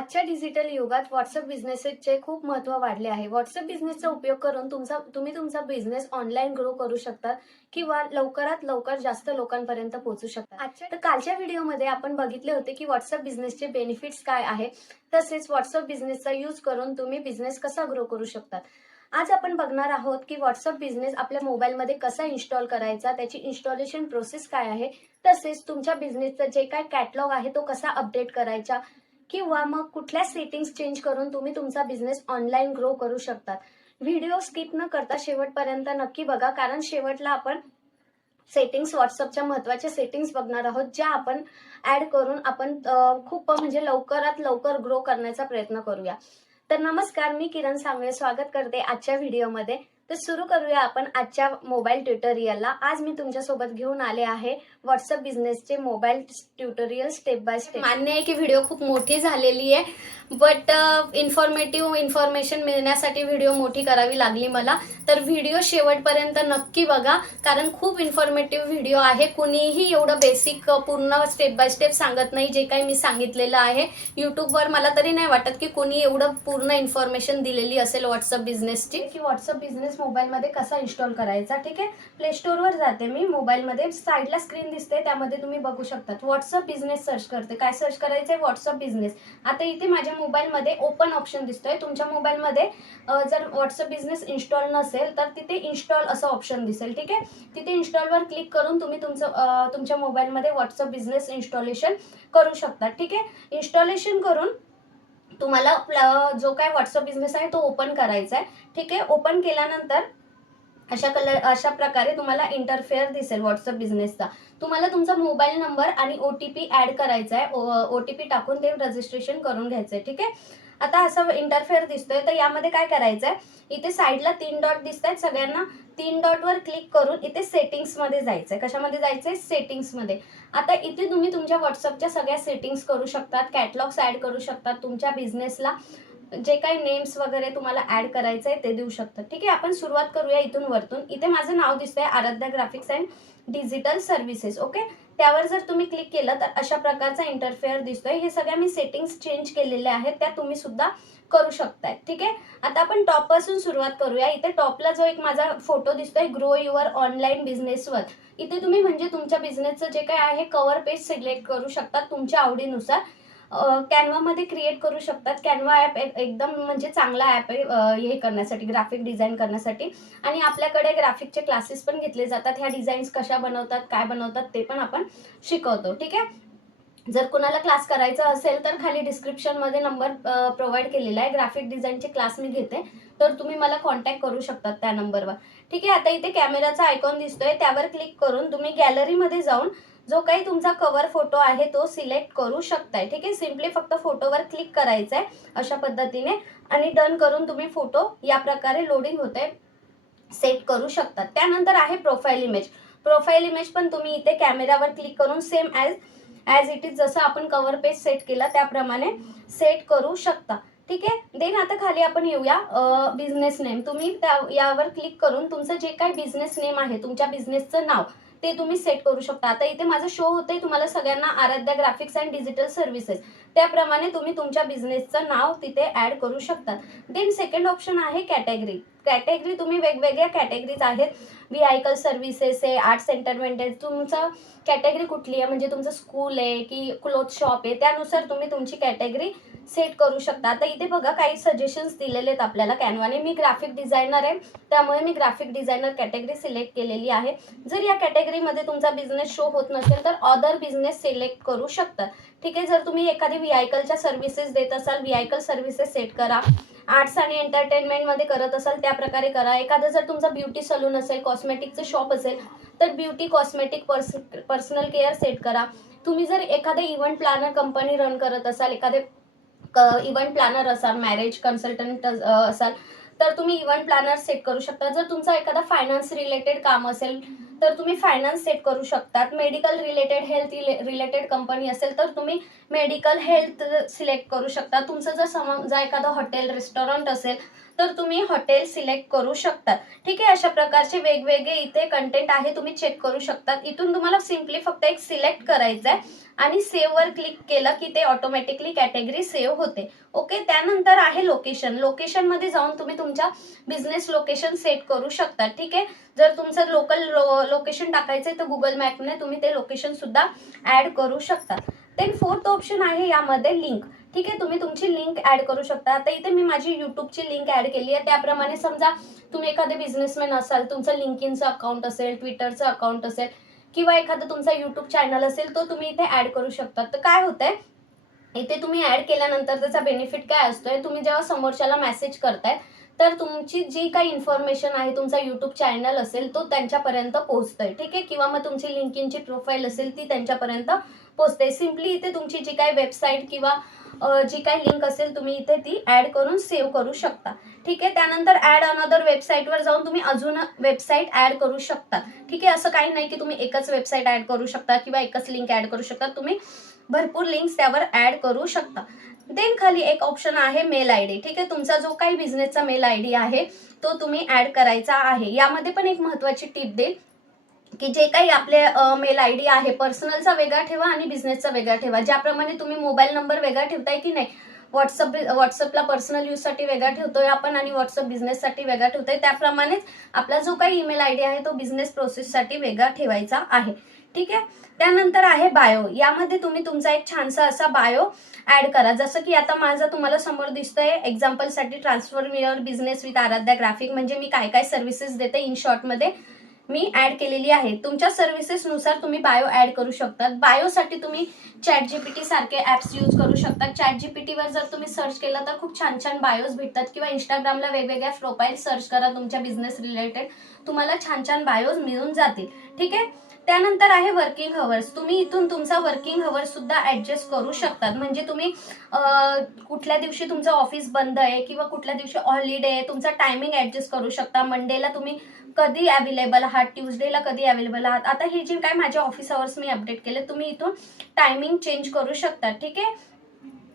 आजच्या डिजिटल युगात व्हॉट्सअप बिझनेसचे खूप महत्त्व वाढले आहे. व्हॉट्सअप बिझनेसचा उपयोग करून तुम्ही तुमचा बिझनेस ऑनलाईन ग्रो करू शकता किंवा लवकरात लवकर जास्त लोकांपर्यंत पोहोचू शकता. तर कालच्या व्हिडिओमध्ये आपण बघितले होते की व्हॉट्सअप बिझनेसचे बेनिफिट्स काय आहे, तसेच व्हॉट्सअप बिझनेसचा यूज करून तुम्ही बिझनेस कसा ग्रो करू शकतात. आज आपण बघणार आहोत की व्हॉट्सअप बिझनेस आपल्या मोबाईलमध्ये कसा इन्स्टॉल करायचा, त्याची इन्स्टॉलेशन प्रोसेस काय आहे, तसेच तुमच्या बिझनेसचा जे काय कॅटलॉग आहे तो कसा अपडेट करायचा किंवा मग कुठल्या सेटिंग्स चेंज करून तुम्ही तुमचा बिझनेस ऑनलाईन ग्रो करू शकतात. व्हिडिओ स्किप न करता शेवटपर्यंत नक्की बघा, कारण शेवटला आपण सेटिंग्स, व्हॉट्सअपच्या महत्त्वाच्या सेटिंग्स बघणार आहोत, ज्या आपण ऍड करून आपण खूप म्हणजे लवकरात लवकर ग्रो करण्याचा प्रयत्न करूया. तर नमस्कार, मी किरण सांगळे स्वागत करते आजच्या व्हिडिओमध्ये. तर सुरू करूया आपण आजच्या मोबाईल ट्युटोरियलला. आज मी तुमच्यासोबत घेऊन आले आहे व्हॉट्सअप बिझनेसचे mobile tutorial step by step. मान्य आहे की व्हिडिओ खूप मोठी झालेली आहे, बट इन्फॉर्मेशन मिळण्यासाठी व्हिडिओ मोठी करावी लागली मला. तर व्हिडिओ शेवटपर्यंत नक्की बघा, कारण खूप इन्फॉर्मेटिव्ह व्हिडिओ आहे. कुणीही एवढं बेसिक पूर्ण स्टेप बाय स्टेप सांगत नाही जे काही मी सांगितलेलं आहे युट्यूबवर. मला तरी नाही वाटत की कोणी एवढं पूर्ण इन्फॉर्मेशन दिलेली असेल व्हॉट्सअप बिझनेसची. की व्हॉट्सअप बिझनेस मोबाईलमध्ये कसा इन्स्टॉल करायचा. ठीक आहे, प्ले स्टोअरवर जाते मी. मोबाईलमध्ये साईडला स्क्रीन दिसते, त्यामध्ये तुम्ही बघू शकता. व्हॉट्सअप बिझनेस सर्च करते. काय सर्च करायचंय? WhatsApp business. आता इथे माझ्या मोबाईलमध्ये ओपन ऑप्शन दिसतोय. तुमच्या मोबाईलमध्ये जर व्हॉट्सअप बिझनेस इन्स्टॉल नसेल तर तिथे इन्स्टॉल असं ऑप्शन दिसेल. ठीक आहे, तिथे इन्स्टॉलवर क्लिक करून तुम्ही तुमच्या मोबाईलमध्ये व्हॉट्सअप बिझनेस इन्स्टॉलेशन करू शकता. ठीक आहे, इन्स्टॉलेशन करून तुम्हाला जो काय व्हॉट्सअप बिझनेस आहे तो ओपन करायचा आहे. ठीक आहे, ओपन केल्यानंतर अशा प्रकारे तुम्हाला इंटरफेअर दिसेल व्हॉट्सअप बिझनेसचा. तुम्हाला तुमचा मोबाईल नंबर आणि ओटीपी ऍड करायचा आहे. ओटीपी टाकून ते रजिस्ट्रेशन करून घ्यायचंय. ठीक आहे, आता असं इंटरफेअर दिसतोय. तर यामध्ये काय करायचंय, इथे साईडला 3 डॉट दिसत आहेत सगळ्यांना. 3 डॉटवर क्लिक करून इथे सेटिंग्स मध्ये जायचंय. कशामध्ये जायचंय? सेटिंग्स मध्ये. आता इथे तुम्ही तुमच्या व्हॉट्सअपच्या सगळ्या सेटिंग्स करू शकतात, कॅटलॉग्स ऍड करू शकतात, तुमच्या बिझनेसला जे काही नेम्स वगैरे तुम्हाला ऍड करायचंय ते देऊ शकतात. ठीक आहे, आपण सुरुवात करूया इथून वरतून. इथे माझं नाव दिसतंय Aaradhya graphics and digital services. Okay, त्यावर जर तुम्ही क्लिक केलं तर अशा प्रकारचा इंटरफेअर दिसतोय. हे सगळ्या मी सेटिंग्स चेंज केलेल्या आहेत, त्या तुम्ही सुद्धा करू शकताय. ठीक आहे, आता आपण टॉप पासून सुरुवात करूया. इथे टॉपला जो एक माझा फोटो दिसतोय ग्रो युअर ऑनलाईन बिझनेसवर, इथे तुम्ही म्हणजे तुमच्या बिझनेसचं जे काय आहे कव्हर पेज सिलेक्ट करू शकता तुमच्या आवडीनुसार. कॅनवा मध्ये क्रिएट करू शकतात. कॅनवा ऍप एकदम म्हणजे चांगला ऍप आहे हे करण्यासाठी, ग्राफिक डिझाईन करण्यासाठी. आणि आपल्याकडे ग्राफिकचे क्लासेस पण घेतले जातात. ह्या डिझाईन्स कशा बनवतात, काय बनवतात ते पण आपण शिकवतो. ठीक आहे, जर कुणाला क्लास करायचा असेल तर खाली डिस्क्रिप्शन मध्ये नंबर प्रोव्हाइड केलेला आहे. ग्राफिक डिझाईनचे क्लास मी घेते, तर तुम्ही मला कॉन्टॅक्ट करू शकतात त्या नंबरवर. ठीक आहे, आता इथे कॅमेराचा आयकॉन दिसतोय, त्यावर क्लिक करून तुम्ही गॅलरीमध्ये जाऊन जो काही तुमचा कव्हर फोटो आहे तो सिलेक्ट करू शकताय. ठीक आहे, सिम्पली फक्त फोटोवर क्लिक करायचं आहे अशा पद्धतीने आणि डन करून तुम्ही फोटो या प्रकारे लोडिंग होते सेट करू शकतात. त्यानंतर आहे प्रोफाईल इमेज. प्रोफाईल इमेज पण तुम्ही इथे कॅमेरावर क्लिक करून सेम ॲज इट इज जसं आपण कव्हर पेज सेट केला त्याप्रमाणे सेट करू शकता. ठीक आहे, देन आता खाली आपण येऊया बिझनेस नेम. तुम्ही यावर क्लिक करून तुमचं जे काही बिझनेस नेम आहे, तुमच्या बिझनेसचं नाव ते तुम्ही सेट करू शकता. आता इथे माझं शो होतंय तुम्हाला सगळ्यांना Aaradhya graphics and digital services, त्याप्रमाणे तुम्ही तुमच्या बिझनेसचं नाव तिथे ऍड करू शकता. देन सेकंड ऑप्शन आहे कॅटेगरी. कॅटेगरी तुम्ही वेगवेगळ्या कॅटेगरीज आहेत. व्हीआयकल सर्व्हिसेस आहे, आर्ट्स एंटरटेनमेंट आहे. तुमचं कॅटेगरी कुठली आहे, म्हणजे तुमचं स्कूल आहे की क्लोथ शॉप आहे, त्यानुसार तुम्ही तुमची कॅटेगरी सेट करू शकता. आता इथे बघा काही सजेशन्स दिलेले आहेत आपल्याला कॅनवाने. मी ग्राफिक डिझायनर आहे, त्यामुळे मी ग्राफिक डिझायनर कॅटेगरी सिलेक्ट केलेली आहे. जर या कॅटेगरीमध्ये तुमचा बिझनेस शो होत नसेल तर अदर बिझनेस सिलेक्ट करू शकता. ठीक आहे, जर तुम्ही एखादी व्हीआयकलच्या सर्व्हिसेस देत असाल, व्हीआयकल सर्व्हिसेस सेट करा. आर्ट्स आणि एंटरटेनमेंट मध्ये करत असाल त्या प्रकारे करा. एखादं जर तुमचा ब्युटी सलून असेल, कॉस्मेटिकचं शॉप असेल तर beauty cosmetic personal care set करा. तुम्ही जर एखादे इव्हेंट प्लॅनर कंपनी रन करत असाल, एखादे इव्हेंट प्लॅनर असाल, मॅरेज कन्सल्टंट असाल तर तुम्ही इव्हेंट प्लॅनर सेट करू शकता. जर तुमचा एखादा फायनान्स रिलेटेड काम असेल तर तुम्ही फायनान्स सेट करू शकतात. Medical related, health related company असेल तर तुम्ही मेडिकल हेल्थ सिलेक्ट करू शकता. तुमचं जर समजा एखादं हॉटेल रेस्टॉरंट असेल तर तुम्ही हॉटेल सिलेक्ट करू शकता. ठीक आहे, अशा प्रकारचे वेगवेगळे इथे कंटेंट आहे, तुम्ही चेक करू शकता. इथून तुम्हाला सिम्पली फक्त एक सिलेक्ट करायचं आहे आणि सेव्ह वर क्लिक केलं की ते ऑटोमॅटिकली कॅटेगरी सेव्ह होते. ओके, त्यानंतर आहे लोकेशन. लोकेशन मध्ये जाऊन तुम्ही तुमच्या बिझनेस लोकेशन सेट करू शकता. ठीक आहे, जर तुमचं लोकल लोकेशन टाकायचंय तर गुगल मॅपने तुम्ही ते लोकेशन सुद्धा ऍड करू शकता. देन फोर्थ ऑप्शन आहे यामध्ये लिंक. ठीक आहे, तुम्ही तुमची लिंक ऍड करू शकता. आता इथे मी माझी युट्यूबची लिंक ऍड केली आहे. त्याप्रमाणे समजा तुम्ही एखादे बिझनेसमॅन असाल, तुमचं लिंकिनचं अकाउंट असेल, ट्विटरचं अकाउंट असेल किंवा एखादा तुमचा युट्यूब चॅनल असेल, तो तुम्ही इथे ऍड करू शकता. तर काय होतंय, इथे तुम्ही ऍड केल्यानंतर त्याचा बेनिफिट काय असतोय, तुम्ही जेव्हा समोरच्याला मेसेज करताय तर तुमची जी काही इन्फॉर्मेशन आहे, तुमचा युट्यूब चॅनल असेल तो त्यांच्यापर्यंत पोहोचतोय. ठीक आहे, किंवा मग तुमची लिंकिनची प्रोफाईल असेल ती त्यांच्यापर्यंत पोहोचते. सिम्पली इथे तुमची जी काही वेबसाईट किंवा जी काही लिंक असेल तुम्ही इथे ती ऍड करून सेव्ह करू शकता. ठीक आहे, त्यानंतर ऍड अनदर वेबसाईटवर जाऊन तुम्ही अजून वेबसाईट ऍड करू शकता. ठीक आहे, असं काही नाही की तुम्ही एकच वेबसाईट ऍड करू शकता किंवा एकच लिंक ऍड करू शकता. तुम्ही भरपूर लिंक्स त्यावर ऍड करू शकता. देन खाली एक ऑप्शन आहे मेल आयडी. ठीक आहे, तुमचा जो काही बिझनेसचा मेल आयडी आहे तो तुम्ही ऍड करायचा आहे. यामध्ये पण एक महत्वाची टिप देईल की जे काही आपले मेल आयडी आहे, पर्सनलचा वेगळा ठेवा आणि बिझनेसचा वेगळा ठेवा. ज्याप्रमाणे तुम्ही मोबाईल नंबर वेगळा ठेवताय की नाही, व्हॉट्सअपला पर्सनल यूजसाठी वेगळा ठेवतोय आपण आणि व्हॉट्सअप बिझनेससाठी वेगळा ठेवतोय, त्याप्रमाणेच आपला जो काही ईमेल आयडी आहे तो बिझनेस प्रोसेससाठी वेगळा ठेवायचा आहे. ठीक आहे, त्यानंतर आहे बायो. यामध्ये तुम्ही तुमचा एक छानसा असा बायो ऍड करा. जसं की आता माझा तुम्हाला समोर दिसतोय एक्झाम्पलसाठी, transform your business with Aaradhya graphic, म्हणजे मी काय काय सर्व्हिसेस देते इन शॉर्ट मध्ये मी ऍड केलेली आहे. तुमच्या सर्व्हिसेस नुसार तुम्ही बायो ऍड करू शकता. बायोसाठी तुम्ही चॅट जीपीटी सारखे ऍप्स यूज करू शकता. चॅट जीपीटीवर जर तुम्ही सर्च केलं तर खूप छान छान बायोज भेटतात, किंवा इंस्टाग्रामला वेगवेगळ्या प्रोफाईल सर्च करा तुमच्या बिझनेस रिलेटेड, तुम्हाला छान छान बायोज मिळून जातील. ठीक आहे, त्यानंतर आहे वर्किंग हवर्स. तुम्ही इथून तुमचा वर्किंग हवर्स सुद्धा ऍडजस्ट करू शकतात. म्हणजे तुम्ही कुठल्या दिवशी तुमचं ऑफिस बंद आहे किंवा कुठल्या दिवशी हॉलिडे आहे, तुमचा टायमिंग ऍडजस्ट करू शकता. मंडेला तुम्ही कधी अवेलेबल आहात, ट्यूजडेला कधी अवेलेबल आहात. आता हे जे काय माझे ऑफिस अवर्स मी अपडेट केले, तुम्ही इथून टायमिंग चेंज करू शकता. ठीक आहे,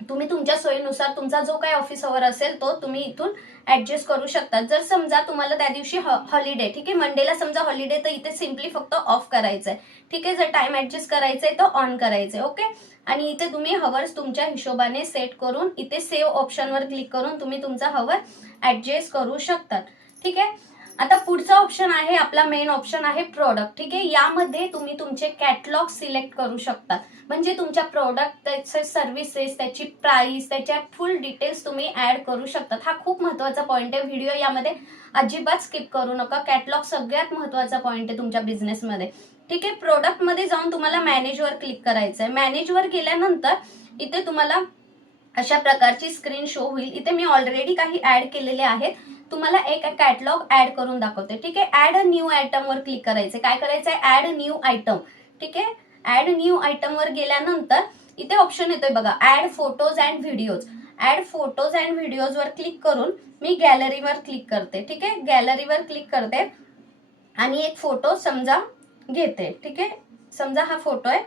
तुम्ही तुमच्या सोयीनुसार तुमचा जो काही ऑफिस अवर असेल तो तुम्ही इथून ऍडजस्ट करू शकता. जर समजा तुम्हाला त्या दिवशी हॉलिडे, ठीक आहे, मंडेला समजा हॉलिडे, तर इथे सिम्पली फक्त ऑफ करायचंय. ठीक आहे, जर टाइम ऍडजस्ट करायचंय तर ऑन करायचंय. ओके, आणि इथे तुम्ही हवर्स तुमच्या हिशोबाने सेट करून इथे सेव्ह ऑप्शनवर क्लिक करून तुम्ही तुमचा हवर ऍडजस्ट करू शकतात. ठीक आहे, आता पुढचा ऑप्शन आहे आपला मेन ऑप्शन आहे प्रोडक्ट. ठीक आहे, यामध्ये तुम्ही तुमचे कॅटलॉग सिलेक्ट करू शकता. म्हणजे तुमच्या प्रोडक्ट, त्याचे सर्व्हिसेस, त्याची प्राइस, त्याच्या फुल डिटेल्स तुम्ही ऍड करू शकतात. हा खूप महत्वाचा पॉईंट आहे. व्हिडिओ यामध्ये अजिबात स्किप करू नका. कॅटलॉग सगळ्यात महत्वाचा पॉईंट आहे तुमच्या बिझनेसमध्ये. ठीक आहे, प्रोडक्ट मध्ये जाऊन तुम्हाला मॅनेजवर क्लिक करायचं आहे. मॅनेजवर गेल्यानंतर इथे तुम्हाला अशा प्रकारची स्क्रीन शो होईल. इथे मी ऑलरेडी काही ऍड केलेले आहेत, तुम्हाला एक कॅटलॉग ऍड करून दाखवते. ठीक आहे, ऍड न्यू आयटम वर क्लिक करायचंय. काय करायचंय, ऍड न्यू आयटम. ठीक आहे, ऍड न्यू आयटम वर गेल्यानंतर इथे ऑप्शन येतोय बघा, add photos and videos. Add photos and videos वर क्लिक करून मी गॅलरीवर क्लिक करते. ठीक आहे, गॅलरीवर क्लिक करते आणि एक फोटो समजा घेते. ठीक आहे, समजा हा फोटो आहे,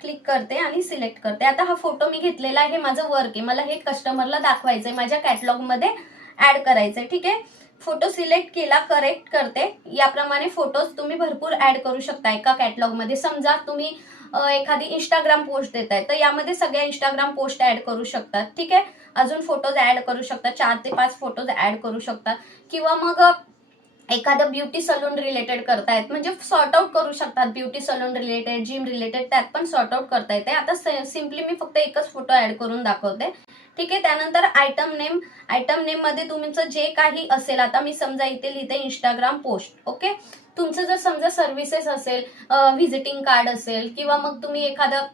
क्लिक करते आणि सिलेक्ट करते. आता हा फोटो मी घेतलेला आहे, माझं वर्क आहे, मला हे कस्टमरला दाखवायचंय, माझ्या कॅटलॉग मध्ये ऍड करायचंय. ठीक आहे, फोटो सिलेक्ट केला, करेक्ट करते. याप्रमाणे फोटोज तुम्ही भरपूर ऍड करू शकता एका कॅटलॉग मध्ये. समजा तुम्ही एखादी इंस्टाग्राम पोस्ट देताय तर यामध्ये सगळ्या इंस्टाग्राम पोस्ट ऍड करू शकतात. ठीक आहे, अजून फोटोज ऍड करू शकतात, 4 ते 5 फोटोज ऍड करू शकतात. किंवा मग एखादं ब्युटी सलून रिलेटेड करतायत, म्हणजे सॉर्ट आउट करू शकतात. Beauty salon related, gym related, त्यात पण सॉर्ट आउट करता येते. आता सिम्पली मी फक्त एकच फोटो ऍड करून दाखवते. ठीक आहे, त्यानंतर आयटम नेम. आयटम नेम मध्ये तुमचं जे काही असेल, आता मी समजा इथे लिहिते इंस्टाग्राम पोस्ट. ओके, तुमचं जर समजा सर्व्हिसेस असेल, व्हिजिटिंग कार्ड असेल, किंवा मग तुम्ही एखादं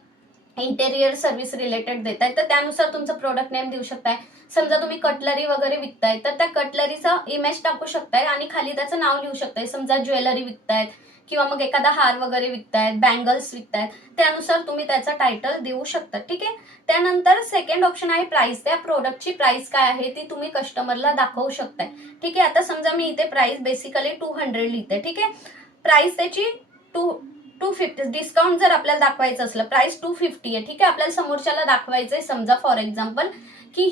इंटेरियर सर्व्हिस रिलेटेड देताय तर त्यानुसार तुमचं प्रोडक्ट नेम देऊ शकताय. समजा तुम्ही कटलरी वगैरे विकताय तर त्या कटलरीचा इमेज टाकू शकताय आणि खाली त्याचं नाव लिहू शकताय. समजा ज्वेलरी विकतायत किंवा मग एखादा हार वगैरे विकतायत, बँगल्स विकतायत, त्यानुसार तुम्ही त्याचा टायटल देऊ शकता. ठीक आहे, त्यानंतर सेकंड ऑप्शन आहे प्राइस. त्या प्रोडक्टची प्राइस काय आहे ती तुम्ही कस्टमरला दाखवू शकताय. ठीक आहे, आता समजा मी इथे प्राइस बेसिकली 200 लिहिते. ठीक आहे, प्राइस त्याची 250, डिस्काउंट जर आपल्याला दाखवायचं असलं, प्राइस 250 आहे. ठीक आहे, आपल्याला समोरच्याला दाखवायचंय समजा फॉर एक्झाम्पल की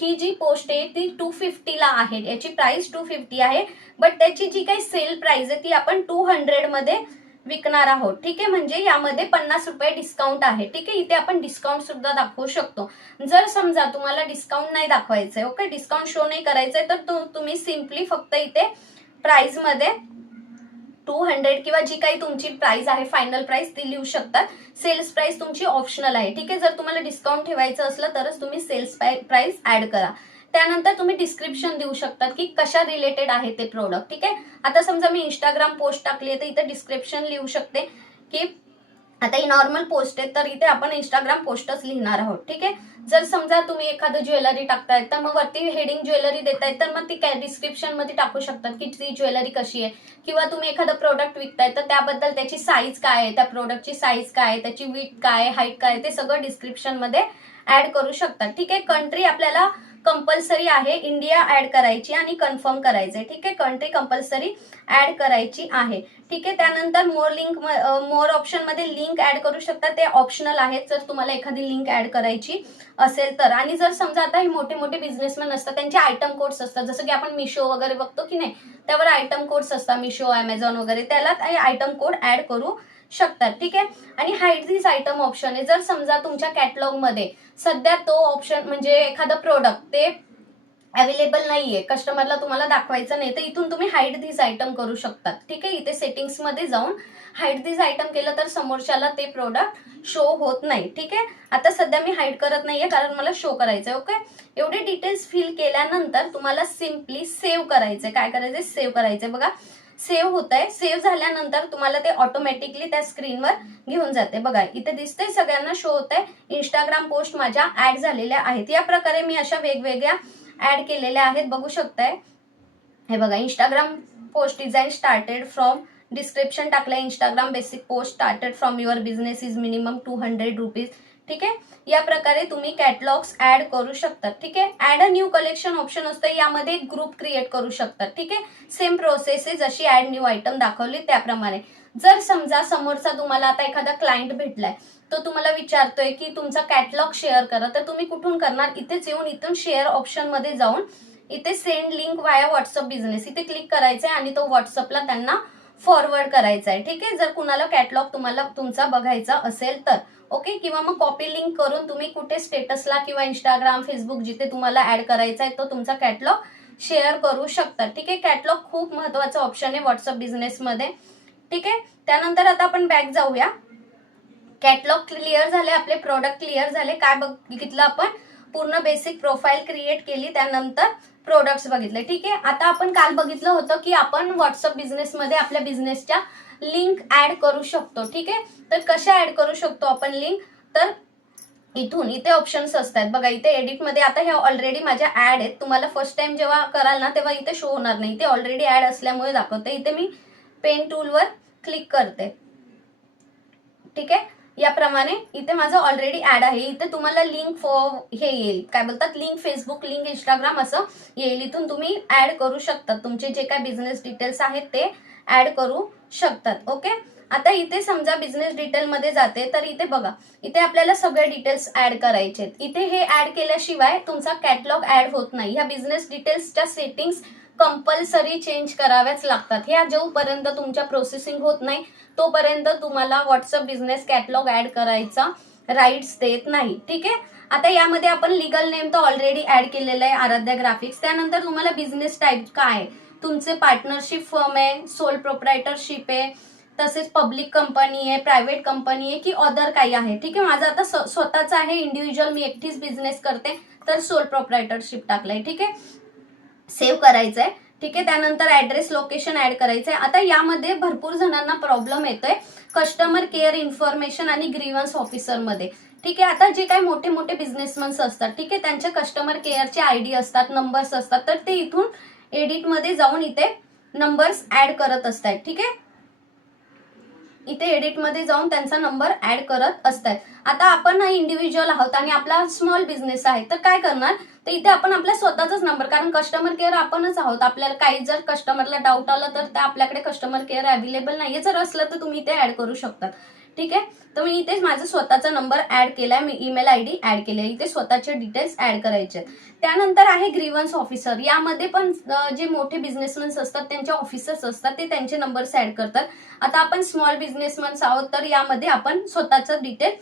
ही जी पोस्ट आहे ती 250 ला आहे, याची प्राइस 250 आहे, बट त्याची जी काही सेल प्राइस आहे ती आपण 200 मध्ये विकणार आहोत. ठीक आहे, म्हणजे यामध्ये 50 रुपये डिस्काउंट आहे. ठीक आहे, इथे आपण डिस्काउंट सुद्धा दाखवू शकतो. जर समजा तुम्हाला डिस्काउंट नाही दाखवायचंय, ओके, डिस्काउंट शो नाही करायचंय, तर तुम्ही सिम्पली फक्त इथे प्राइस मध्ये 200 किंवा जी काही तुमची प्राइस आहे फायनल प्राइस ती लिहू शकतात. सेल्स प्राइस तुमची ऑप्शनल आहे. ठीक आहे, जर तुम्हाला डिस्काउंट ठेवायचं असलं तरच तुम्ही सेल्स प्राइस ऍड करा. त्यानंतर तुम्ही डिस्क्रिप्शन देऊ शकतात की कशा रिलेटेड आहे ते प्रोडक्ट. ठीक आहे, आता समजा मी इंस्टाग्राम पोस्ट टाकली आहे तर इथे डिस्क्रिप्शन लिहू शकते की आता ही नॉर्मल पोस्ट आहे तर इथे आपण इंस्टाग्राम पोस्टच लिहिणार आहोत. ठीक आहे, जर समजा तुम्ही एखादं ज्वेलरी टाकताय तर मग वरती हेडिंग ज्वेलरी देताय तर मग ती डिस्क्रिप्शन मध्ये टाकू शकतात की ती ज्वेलरी कशी आहे, किंवा तुम्ही एखादं प्रोडक्ट विकताय तर त्याबद्दल त्याची साईज काय आहे, त्या प्रोडक्टची साईज काय आहे, त्याची विड्थ काय आहे, हाईट काय आहे, ते सगळं डिस्क्रिप्शन मध्ये ऍड करू शकतात. ठीक आहे, कंट्री आपल्याला कंपल्सरी आहे इंडिया ऍड करायची आणि कन्फर्म करायचंय. ठीक आहे, कंट्री कंपल्सरी ऍड करायची आहे. ठीक आहे, त्यानंतर मोर ऑप्शन मध्ये लिंक ऍड करू शकता, ते ऑप्शनल आहे जर तुम्हाला एखादी लिंक ऍड करायची असेल तर. आणि जर समजा आता हे मोठे मोठे बिझनेसमॅन असतात त्यांचे आयटम कोड्स असतात, जसं की आपण मिशो वगैरे बघतो की नाही, त्यावर आयटम कोड्स असतात, मिशो, अमेझॉन वगैरे, त्याला आयटम कोड ऍड करू शकतात. ठीक आहे, आणि हाईड दिस आयटम ऑप्शन आहे. जर समजा तुमच्या कॅटलॉग मध्ये सध्या तो ऑप्शन म्हणजे एखादं प्रोडक्ट ते अवेलेबल नाहीये, कस्टमरला तुम्हाला दाखवायचं नाही, तर इथून तुम्ही हाईड दिस आयटम करू शकतात. ठीक आहे, इथे सेटिंग्स मध्ये जाऊन हाईड दिस आयटम केलं तर समोरच्याला ते प्रोडक्ट शो होत नाही. ठीक आहे, आता सध्या मी हाईड करत नाहीये कारण मला शो करायचंय. ओके, एवढे डिटेल्स फिल केल्यानंतर तुम्हाला सिम्पली सेव्ह करायचंय. काय करायचंय, सेव्ह करायचंय. बघा सेव्ह होत आहे. सेव्ह झाल्यानंतर तुम्हाला ते ऑटोमॅटिकली त्या स्क्रीनवर घेऊन जाते. बघा इथे दिसतंय, सगळ्यांना शो होत आहे, इंस्टाग्राम पोस्ट माझ्या ऍड झालेल्या आहेत. या प्रकारे मी अशा वेगवेगळ्या ऍड केलेल्या आहेत, बघू शकताय. हे बघा, Instagram post design started from, description टाकलंय, Instagram basic post started from your business is minimum 200 rupees. ठीक आहे, या प्रकारे तुम्ही कॅटलॉग्स ऍड करू शकतात. ठीक आहे, add a new collection option असतं, यामध्ये एक ग्रुप क्रिएट करू शकतात. ठीक आहे, सेम प्रोसेस आहे जशी ऍड न्यू आयटम दाखवली त्याप्रमाणे. जर समजा समोरचा तुम्हाला आता एखादा क्लायंट भेटलाय, तो तुम्हाला विचारतोय की तुमचा कॅटलॉग शेअर करा, तर तुम्ही कुठून करणार, इथेच येऊन इथून शेअर ऑप्शन मध्ये जाऊन इथे सेंड लिंक वाया व्हॉट्सअप बिझनेस इथे क्लिक करायचंय आणि तो व्हॉट्सअपला त्यांना फॉरवर्ड करायचा आहे. ठीक आहे, जर कुणाला कॅटलॉग तुम्हाला तुमचा बघायचा असेल तर. ओके, किंवा मग कॉपी लिंक करून तुम्ही कुठे स्टेटसला किंवा इंस्टाग्राम, फेसबुक जिथे तुम्हाला ऍड करायचा आहे तो तुमचा कॅटलॉग शेअर करू शकता. ठीक आहे, कॅटलॉग खूप महत्वाचा ऑप्शन आहे व्हॉट्सअप बिझनेस मध्ये. ठीक आहे, त्यानंतर आता आपण बॅक जाऊया. कॅटलॉग क्लिअर झाले, आपले प्रोडक्ट क्लिअर झाले. काय बघितलं आपण, पूर्ण बेसिक प्रोफाईल क्रिएट केली, त्यानंतर प्रोडक्ट्स बघितले. ठीक आहे, आता आपण काल बघितलं होतं की आपण व्हॉट्सअप बिझनेस मध्ये आपल्या बिझनेसच्या लिंक ऍड करू शकतो. ठीक आहे, तर कशा ऍड करू शकतो आपण लिंक, तर इथे ऑप्शन्स असतात. बघा इथे एडिट मध्ये, आता हे ऑलरेडी माझ्या ऍड आहेत, तुम्हाला फर्स्ट टाइम जेव्हा कराल ना तेव्हा इथे शो होणार नाही, ते ऑलरेडी ऍड असल्यामुळे दाखवते. इथे मी पेन टूलवर क्लिक करते. ठीक आहे, याप्रमाणे इथे माझं ऑलरेडी ऍड आहे. इथे तुम्हाला लिंक हे येईल, काय बोलतात, लिंक फेसबुक, लिंक इंस्टाग्राम असं येईल. इथून तुम्ही ऍड करू शकतात, तुमचे जे काय बिझनेस डिटेल्स आहेत ते ऍड करू शकतात. ओके, आता इथे समजा बिझनेस डिटेल मध्ये जाते, तर इथे बघा, इथे आपल्याला सगळे डिटेल्स ऍड करायचे. इथे हे ऍड केल्याशिवाय तुमचा कॅटलॉग ऍड होत नाही. ह्या बिझनेस डिटेल्सच्या सेटिंग्स कंपल्सरी चेंज कराव्याच लागतात. ह्या जोपर्यंत तुमच्या प्रोसेसिंग होत नाही तोपर्यंत तुम्हाला व्हॉट्सअप बिझनेस कॅटलॉग ऍड करायचा राईट्स देत नाही. ठीक आहे, आता यामध्ये आपण लीगल नेम तर ऑलरेडी ऍड केलेलं आहे, आराध्या ग्राफिक्स. त्यानंतर तुम्हाला बिझनेस टाईप काय आहे, तुमचे पार्टनरशिप फर्म आहे, सोल प्रोप्रायटरशिप आहे, तसेच पब्लिक कंपनी आहे, प्रायव्हेट कंपनी आहे, की अदर काही आहे. ठीक आहे, माझा आता स्वतःचा आहे, इंडिव्हिज्युअल, मी एकटीच बिझनेस करते, तर सोल प्रोप्रायटरशिप टाकलंय. ठीक आहे, सेव्ह करायचंय. ठीक आहे, त्यानंतर ऍड्रेस, लोकेशन ऍड करायचंय. आता यामध्ये भरपूर जणांना प्रॉब्लेम येतोय कस्टमर केअर इन्फॉर्मेशन आणि ग्रीव्हन्स ऑफिसर मध्ये. ठीक आहे, आता जे काही मोठे मोठे बिझनेसमॅन असतात, ठीक आहे, त्यांच्या कस्टमर केअरचे आयडी असतात, नंबर्स असतात, तर ते इथून एडिट मध्ये जाऊन इथे नंबर्स ऍड करत असतात. ठीक आहे, इथे एडिट मध्ये जाऊन त्यांचा नंबर ऍड करत असतात. आता आपण इंडिव्हिज्युअल आहोत आणि आपला स्मॉल बिझनेस आहे, तर काय करणार, तर इथे आपण आपला स्वतःचाच नंबर, कारण कस्टमर केअर आपणच आहोत, आपल्याला काही जर कस्टमरला डाऊट आलं तर आपल्याकडे कस्टमर केअर अवेलेबल नाहीये, जर असलं तर तुम्ही इथे ऍड करू शकता. ठीक आहे. तर मी इथे माझा स्वतःचा नंबर ऍड केलाय, मी ईमेल आयडी ऍड केले, इथे स्वतःचे डिटेल्स ऍड करायचे. त्यानंतर आहे ग्रीव्हन्स ऑफिसर. यामध्ये पण जे मोठे बिझनेसमॅन असतात त्यांचे ऑफिसर्स असतात ते त्यांचे नंबर्स ऍड करतात. आता आपण स्मॉल बिझनेसमॅन आहोत तर यामध्ये आपण स्वतःचा डिटेल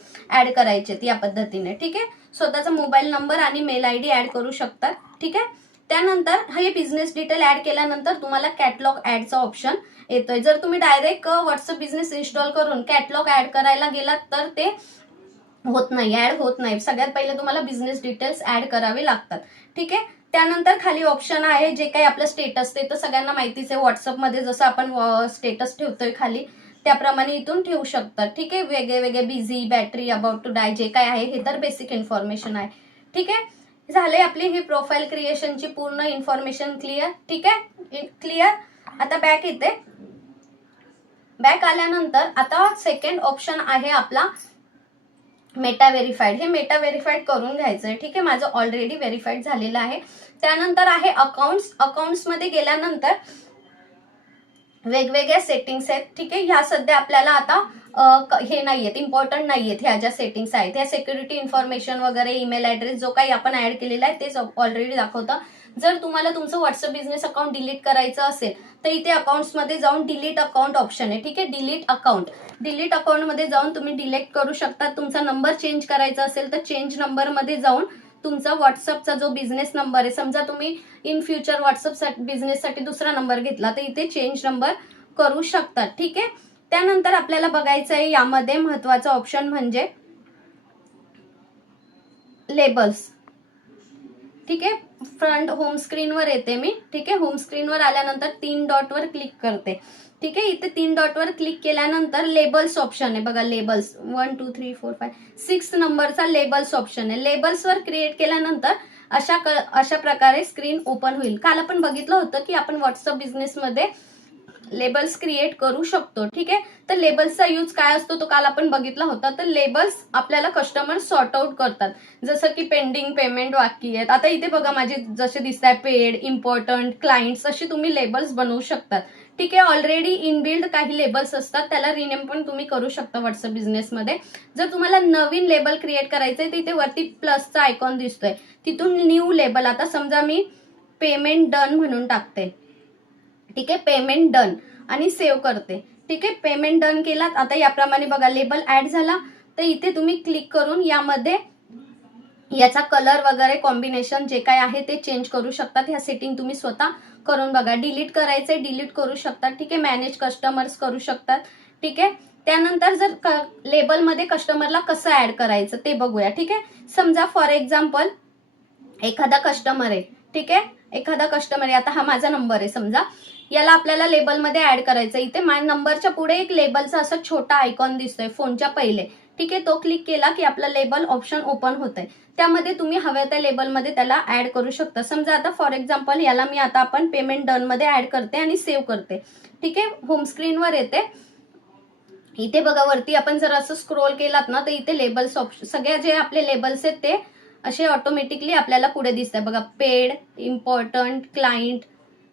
ऍड करायचे या पद्धतीने. ठीक आहे. स्वतःचा मोबाईल नंबर आणि मेल आयडी ऍड करू शकतात. ठीक आहे. त्यानंतर हे बिझनेस डिटेल ऍड केल्यानंतर तुम्हाला कॅटलॉग ऍडचा ऑप्शन येतोय. जर तुम्ही डायरेक्ट व्हॉट्सअप बिझनेस इन्स्टॉल करून कॅटलॉग ऍड करायला गेलात तर ते होत नाही, ऍड होत नाही. सगळ्यात पहिले तुम्हाला बिझनेस डिटेल्स ऍड करावे लागतात. ठीक आहे. त्यानंतर खाली ऑप्शन आहे जे काही आपलं स्टेटस, ते तर सगळ्यांना माहितीच आहे. व्हॉट्सअपमध्ये जसं आपण स्टेटस ठेवतोय खाली त्याप्रमाणे इथून ठेवू शकतात. ठीक आहे. वेगळे वेगळे busy, battery, about to die जे काय आहे हे तर बेसिक इन्फॉर्मेशन आहे. ठीक आहे. झाले आपली ही प्रोफाईल क्रिएशनची पूर्ण इन्फॉर्मेशन क्लिअर. ठीक आहे. क्लिअर. आता बॅक येते. बॅक आल्यानंतर आता सेकंड ऑप्शन आहे आपला मेटा व्हेरीफाईड. हे मेटा व्हेरीफाईड करून घ्यायचंय. ठीक आहे. माझं ऑलरेडी व्हेरीफाईड झालेलं आहे. त्यानंतर आहे अकाउंट्स. अकाउंट्समध्ये गेल्यानंतर वेगवेगळ्या सेटिंग्स आहेत. ठीक आहे. ह्या सध्या आपल्याला आता हे नाहीयेत, इम्पॉर्टंट नाहीयेत ह्या ज्या सेटिंग्स आहेत. ह्या सिक्युरिटी इन्फॉर्मेशन वगैरे, ईमेल ऍड्रेस जो काही आपण ऍड केलेला आहे तेच ऑलरेडी दाखवतं. जर तुम्हाला तुमचं व्हॉट्सअप बिझनेस अकाउंट डिलीट करायचं असेल तर इथे अकाउंट्समध्ये जाऊन डिलीट अकाउंट ऑप्शन आहे. ठीक आहे. Delete account. डिलीट अकाउंटमध्ये जाऊन तुम्ही डिलीट करू शकता. तुमचा नंबर चेंज करायचा असेल तर चेंज नंबरमध्ये जाऊन तुमचा व्हॉट्सअपचा जो बिझनेस नंबर आहे, समजा तुम्ही इन फ्युचर व्हॉट्सअप बिझनेससाठी दुसरा नंबर घेतला तर इथे चेंज नंबर करू शकतात. ठीक आहे. त्यानंतर आपल्याला बघायचं आहे यामध्ये महत्वाचा ऑप्शन म्हणजे लेबल्स. ठीक आहे. फ्रंट होम स्क्रीनवर येते मी. ठीक आहे. होम स्क्रीनवर आल्यानंतर 3 डॉटवर क्लिक करते. ठीक आहे. इथे 3 डॉटवर क्लिक केल्यानंतर लेबल्स ऑप्शन आहे बघा. लेबल्स 1 2 3 4 5 6 नंबरचा लेबल्स ऑप्शन आहे. लेबल्सवर क्रिएट केल्यानंतर अशा प्रकारे स्क्रीन ओपन होईल. काल आपण बघितलं होतं की आपण व्हॉट्सअप बिझनेसमध्ये लेबल्स क्रिएट करू शकतो. ठीक आहे. तर लेबल्सचा यूज काय असतो तो काल आपण बघितला होता. तर लेबल्स आपल्याला कस्टमर सॉर्ट आउट करतात. जसं की पेंडिंग पेमेंट बाकी आहेत. आता इथे बघा माझे जसे दिसत आहे पेड, इम्पॉर्टंट, क्लायंट्स असे तुम्ही लेबल्स बनवू शकतात. ठीक आहे. ऑलरेडी इनबिल्ड काही लेबल्स असतात त्याला रिनेम पण तुम्ही करू शकता व्हॉट्सअप बिझनेसमध्ये. जर तुम्हाला नवीन लेबल क्रिएट करायचंय तर इथे वरती प्लसचा आयकॉन दिसतोय, तिथून न्यू लेबल. आता समजा मी पेमेंट डन म्हणून टाकते. ठीक आहे. पेमेंट डन आणि सेव्ह करते. ठीक आहे. पेमेंट डन केलात. आता याप्रमाणे बघा लेबल ऍड झाला. तर इथे तुम्ही क्लिक करून यामध्ये याचा कलर वगैरे कॉम्बिनेशन जे काय आहे ते चेंज करू शकतात. ह्या सेटिंग तुम्ही स्वतः करून बघा. डिलीट करायचंय डिलीट करू शकतात. ठीक आहे. मॅनेज कस्टमर्स करू शकतात. ठीक आहे. त्यानंतर जर लेबलमध्ये कस्टमरला कसं ऍड करायचं ते बघूया. ठीक आहे. समजा फॉर एक्झाम्पल एखादा कस्टमर आहे. ठीक आहे. एखादा कस्टमर आहे. आता हा माझा नंबर आहे समजा, याला आपल्याला लेबलमध्ये ऍड करायचं. इथे माझ्या नंबरच्या पुढे एक लेबलचा असा छोटा आयकॉन दिसतोय फोनच्या पहिले. ठीक आहे. तो क्लिक केला की आपला लेबल ऑप्शन ओपन होत आहे. त्यामध्ये तुम्ही हव्या त्या लेबलमध्ये त्याला ऍड करू शकता. समजा आता फॉर एक्झाम्पल याला मी आता आपण पेमेंट डन मध्ये ऍड करते आणि सेव्ह करते. ठीक आहे. होम स्क्रीनवर येते. इथे बघा वरती आपण जर असं स्क्रोल केलात ना तर इथे लेबल्स ऑप्शन सगळ्या जे आपले लेबल्स आहेत ते असे ऑटोमॅटिकली आपल्याला पुढे दिसत आहे बघा. Paid, important, client,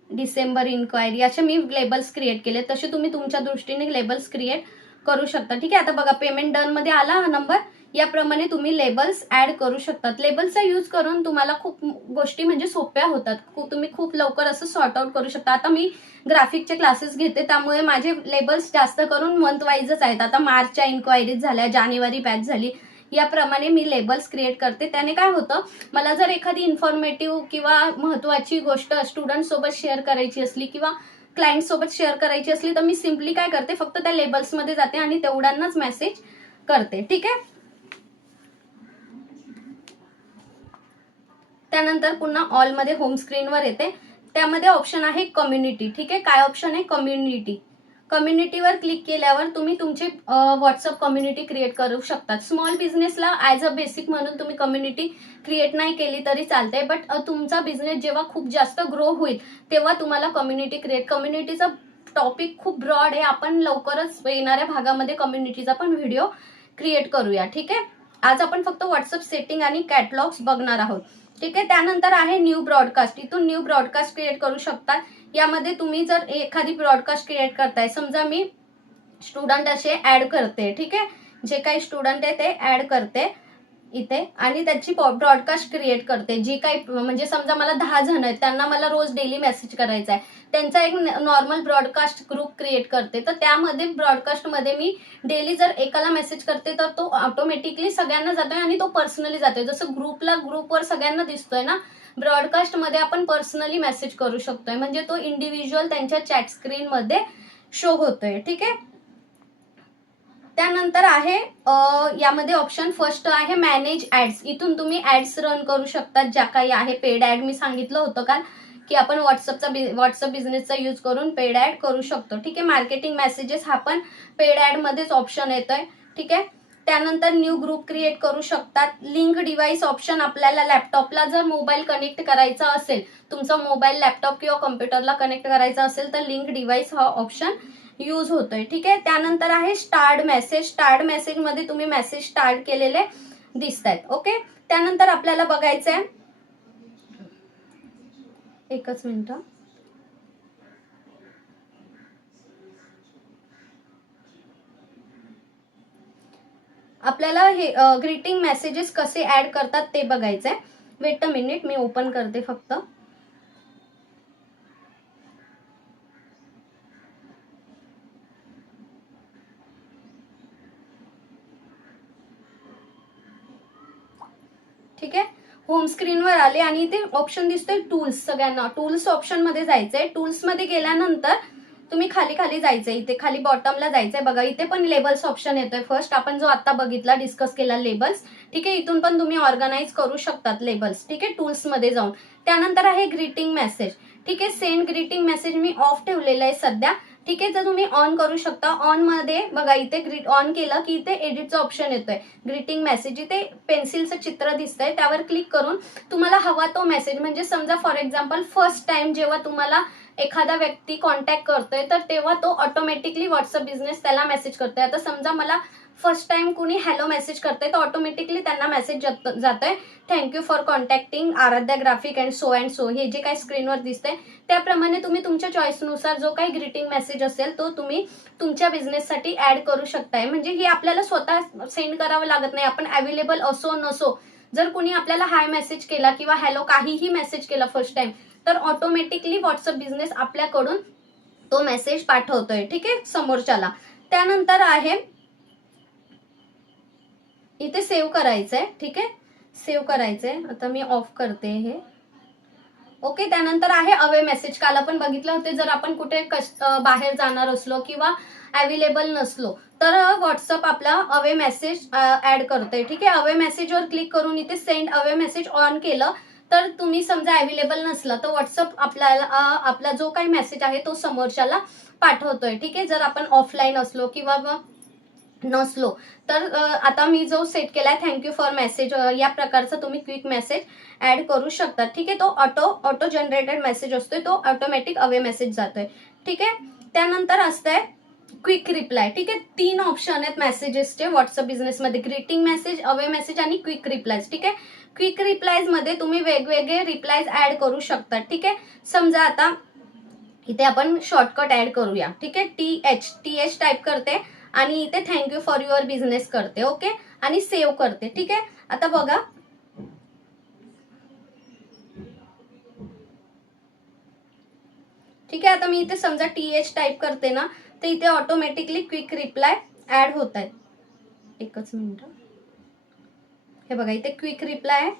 December enquiry असे मी लेबल्स क्रिएट केले. तसे तुम्ही तुमच्या दृष्टीने लेबल्स क्रिएट करू शकता. ठीक आहे. आता बघा पेमेंट डन मध्ये आला हा नंबर. याप्रमाणे तुम्ही लेबल्स ऍड करू शकतात. लेबल्सचा यूज करून तुम्हाला खूप गोष्टी म्हणजे सोप्या होतात. तुम्ही खूप लवकर असं सॉर्ट आउट करू शकता. आता मी ग्राफिकचे क्लासेस घेते त्यामुळे माझे लेबल्स जास्त करून मंथ वाईजच आहेत. आता मार्चच्या इन्क्वायरीज झाल्या, जानेवारी बॅच झाली, याप्रमाणे मी लेबल्स क्रिएट करते. त्याने काय होतं, मला जर एखादी इन्फॉर्मेटिव्ह किंवा महत्वाची गोष्ट स्टुडंट सोबत शेअर करायची असली किंवा क्लायंट सोबत शेअर करायची असली तर मी सिम्पली काय करते, फक्त त्या लेबल्समध्ये जाते आणि तेवढ्यांनाच मेसेज करते. ठीक आहे. त्यानंतर पुन्हा ऑल मध्ये होम स्क्रीनवर येते. त्यामध्ये ऑप्शन आहे कम्युनिटी. ठीक आहे. काय ऑप्शन आहे, कम्युनिटी. कम्युनिटीवर क्लिक केल्यावर तुम्ही तुमची व्हॉट्सअप कम्युनिटी क्रिएट करू शकता. स्मॉल बिझनेसला ॲज अ बेसिक म्हणून तुम्ही कम्युनिटी क्रिएट नाही केली तरी चालते, बट तुमचा बिझनेस जेव्हा खूप जास्त ग्रो होईल तेव्हा तुम्हाला कम्युनिटी कम्युनिटीचा टॉपिक खूप ब्रॉड आहे. आपण लवकरच येणाऱ्या भागामध्ये कम्युनिटीचा पण व्हिडिओ क्रिएट करूया. ठीक आहे. आज आपण फक्त व्हॉट्सअप सेटिंग आणि कॅटलॉग्स बघणार आहोत. ठीक आहे. त्यानंतर आहे न्यू ब्रॉडकास्ट. इथून न्यू ब्रॉडकास्ट क्रिएट करू शकता. यामध्ये तुम्ही जर एखादी ब्रॉडकास्ट क्रिएट करताय, समजा मी स्टुडंट असे ऍड करते. ठीक आहे, जे काही स्टुडंट आहे ते ऍड करते इथे आणि त्याची ब्रॉडकास्ट क्रिएट करते. जी काही म्हणजे समजा मला 10 जण आहेत, त्यांना मला रोज डेली मेसेज करायचा आहे, त्यांचा एक नॉर्मल ब्रॉडकास्ट ग्रुप क्रिएट करते. तर त्यामध्ये ब्रॉडकास्टमध्ये मी डेली जर एकाला मेसेज करते तर तो ऑटोमॅटिकली सगळ्यांना जातोय आणि तो पर्सनली जातोय. जसं ग्रुपवर सगळ्यांना दिसतोय ना, ब्रॉडकास्टमध्ये आपण पर्सनली मेसेज करू शकतोय, म्हणजे तो इंडिव्हिज्युअल त्यांच्या चॅट स्क्रीनमध्ये शो होतोय. ठीक आहे, त्यानंतर आहे यामध्ये ऑप्शन फर्स्ट आहे मॅनेज ऍड्स. इथून तुम्ही ऍड्स रन करू शकता, ज्या काही आहे पेड ऍड. मी सांगितलं होतं का की आपण व्हॉट्सअप बिझनेसचा यूज करून पेड ऍड करू शकतो. ठीक आहे, मार्केटिंग मेसेजेस हा पण पेड ऍड मध्येच ऑप्शन येतोय. ठीक आहे, त्यानंतर न्यू ग्रुप क्रिएट करू शकतात. लिंक डिव्हाइस ऑप्शन, आपल्याला लॅपटॉपला जर मोबाईल कनेक्ट करायचा असेल, तुमचा मोबाईल लॅपटॉप किंवा कम्प्युटरला कनेक्ट करायचा असेल तर लिंक डिव्हाइस हा ऑप्शन यूज होतोय. ठीक आहे, त्यानंतर आहे स्टार्ट मेसेज. स्टार्ट मेसेज मध्ये तुम्ही मेसेज स्टार्ट केलेले दिसत आहेत. ओके, त्यानंतर आपल्याला बघायचंय, एकच मिनिट, आपल्याला हे ग्रीटिंग मेसेजेस कसे ऍड करतात ते बघायचंय. Weight a minute, me open करते फक्त. ठीक आहे, होम स्क्रीनवर आले आणि इथे ऑप्शन दिसतोय टूल्स. सगळ्यांना टूल्स ऑप्शन मध्ये जायचंय. टूल्स मध्ये गेल्यानंतर तुम्ही खाली खाली जायचंय, इथे खाली बॉटमला जायचंय. बघा इथे पण लेबल्स ऑप्शन येतोय. फर्स्ट आपण जो आता बघितला, डिस्कस केला लेबल्स. ठीक आहे, इथून पण तुम्ही ऑर्गनाइज करू शकतात लेबल्स. ठीक आहे, टूल्स मध्ये जाऊन. त्यानंतर आहे ग्रीटिंग मेसेज. ठीक आहे, send greeting message me of ठेवलेलं आहे सध्या. ठीक आहे, तर तुम्ही ऑन करू शकता. ऑन मध्ये बघा इथे ऑन केलं की इथे एडिटचं ऑप्शन येतोय. ग्रीटिंग मेसेज, इथे पेन्सिलचं चित्र दिसतंय, त्यावर क्लिक करून तुम्हाला हवा तो मेसेज, म्हणजे समजा फॉर एक्झाम्पल फर्स्ट टाइम जेव्हा तुम्हाला एखादा व्यक्ती कॉन्टॅक्ट करतोय तर तेव्हा तो ऑटोमॅटिकली व्हॉट्सअप बिझनेस त्याला मेसेज करतोय. आता समजा मला फर्स्ट टाइम कुणी हॅलो मेसेज करतोय तर ऑटोमॅटिकली त्यांना मेसेज जातोय, thank you for contacting Aaradhya graphic and so. हे जे काही स्क्रीनवर दिसतंय त्याप्रमाणे तुम्ही तुमच्या चॉईसनुसार जो काही ग्रीटिंग मेसेज असेल तो तुम्ही तुमच्या बिझनेससाठी ऍड करू शकताय. म्हणजे हे आपल्याला स्वतः सेंड करावं लागत नाही. आपण अवेलेबल असो नसो, जर कुणी आपल्याला हाय मेसेज केला किंवा हॅलो काहीही मेसेज केला फर्स्ट टाइम, तर ऑटोमॅटिकली व्हॉट्सअप बिझनेस आपल्याकडून तो मेसेज पाठवतोय. ठीक आहे, समोरच्याला. त्यानंतर आहे इथे सेव्ह करायचंय. ठीक आहे, सेव्ह करायचंय. आता मी ऑफ करते हे. ओके, त्यानंतर आहे अवे मेसेज. काल आपण बघितलं होते, जर आपण कुठे बाहेर जाणार असलो किंवा अवेलेबल नसलो तर व्हॉट्सअप आपला अवे मेसेज ऍड करतोय. ठीक आहे, अवे मेसेजवर क्लिक करून इथे सेंड अवे मेसेज ऑन केलं तर तुम्ही समजा अवेलेबल नसलं तर व्हॉट्सअप आपल्याला आपला जो काही मेसेज आहे तो समोरच्याला पाठवतोय. ठीक आहे, जर आपण ऑफलाईन असलो किंवा नसलो तर आता मी जो सेट केलाय थँक्यू फॉर मेसेज, या प्रकारचा तुम्ही क्विक मेसेज ऍड करू शकता. ठीक आहे, तो ऑटो जनरेटेड मेसेज असतोय, तो ऑटोमॅटिक अवे मेसेज जातोय. ठीक आहे, त्यानंतर असतंय क्विक रिप्लाय. ठीक आहे, 3 ऑप्शन आहेत मेसेजेसचे व्हॉट्सअप बिझनेस मध्ये, ग्रीटिंग मेसेज, अवे मेसेज आणि क्विक रिप्लायज. ठीक आहे, क्विक रिप्लायज मध्ये तुम्ही वेगवेगळे रिप्लायज ऍड करू शकता. ठीक आहे, समजा आता इथे आपण शॉर्टकट ऍड करूया. ठीक आहे, TH टाईप करते आणि इथे थँक्यू फॉर युअर बिझनेस करते. ओके, आणि सेव्ह करते. ठीक आहे, आता बघा ठीक आहे, आता मी इथे समजा TH टाईप करते ना, तर इथे ऑटोमॅटिकली क्विक रिप्लाय ऍड होत आहेत. एकच मिनिट, हे बघा इथे क्विक रिप्लाय आहे.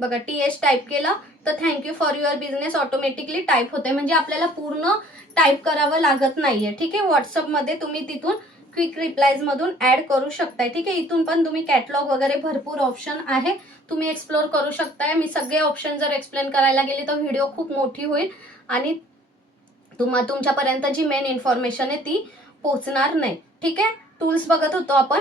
बघा TH टाईप केलं तर thank you for your business automatically type होते, म्हणजे आपल्याला पूर्ण टाईप करावं लागत नाहीये. ठीक आहे, व्हॉट्सअपमध्ये तुम्ही तिथून क्विक रिप्लायज मधून ऍड करू शकताय. ठीक आहे, इथून पण तुम्ही कॅटलॉग वगैरे भरपूर ऑप्शन आहे, तुम्ही एक्सप्लोर करू शकताय. मी सगळे ऑप्शन जर एक्सप्लेन करायला गेली तर व्हिडिओ खूप मोठी होईल आणि तुमच्यापर्यंत जी मेन इन्फॉर्मेशन आहे ती पोहोचणार नाही. ठीक आहे, टूल्स बघत होतो आपण,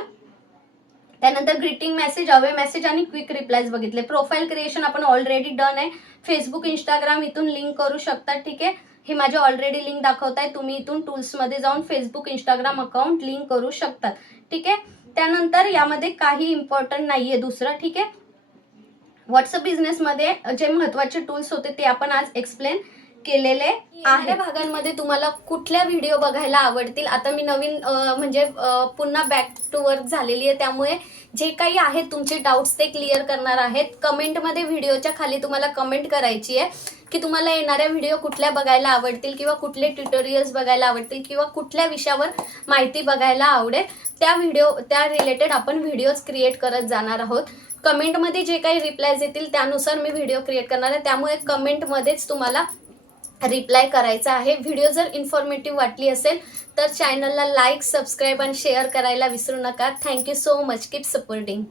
त्यानंतर ग्रीटिंग मेसेज, अवे मेसेज आणि क्विक रिप्लायज बघितले. प्रोफाईल क्रिएशन आपण ऑलरेडी डन आहे. फेसबुक, इंस्टाग्राम इथून लिंक करू शकता. ठीक आहे, हे माझे ऑलरेडी लिंक दाखवत आहे. तुम्ही इथून टूल्स मध्ये जाऊन फेसबुक, इंस्टाग्राम अकाउंट लिंक करू शकतात. ठीक आहे, त्यानंतर यामध्ये काही इम्पॉर्टंट नाहीये दुसरं. ठीक आहे, व्हॉट्सअप बिझनेस मध्ये जे महत्वाचे टूल्स होते ते आपण आज एक्सप्लेन केलेले आहे. भागांमध्ये तुम्हाला कुठल्या व्हिडिओ बघायला आवडतील? आता मी नवीन म्हणजे पुन्हा बॅक टू वर्क झालेली आहे, त्यामुळे जे काही आहेत तुमचे डाऊट्स ते क्लिअर करणार आहेत. कमेंटमध्ये व्हिडिओच्या खाली तुम्हाला कमेंट करायची आहे की तुम्हाला येणाऱ्या व्हिडिओ कुठल्या बघायला आवडतील किंवा कुठले ट्युटोरियल्स बघायला आवडतील किंवा कुठल्या विषयावर माहिती बघायला आवडेल. त्या रिलेटेड आपण व्हिडिओज क्रिएट करत जाणार आहोत. कमेंटमध्ये जे काही रिप्लायज येतील त्यानुसार मी व्हिडिओ क्रिएट करणार आहे, त्यामुळे कमेंटमध्येच तुम्हाला रिप्लाय करायचा आहे. व्हिडिओ जर इन्फॉर्मेटिव्ह वाटली असेल तर चॅनलला लाईक, सबस्क्राईब आणि शेअर करायला विसरू नका. Thank you so much. Keep supporting.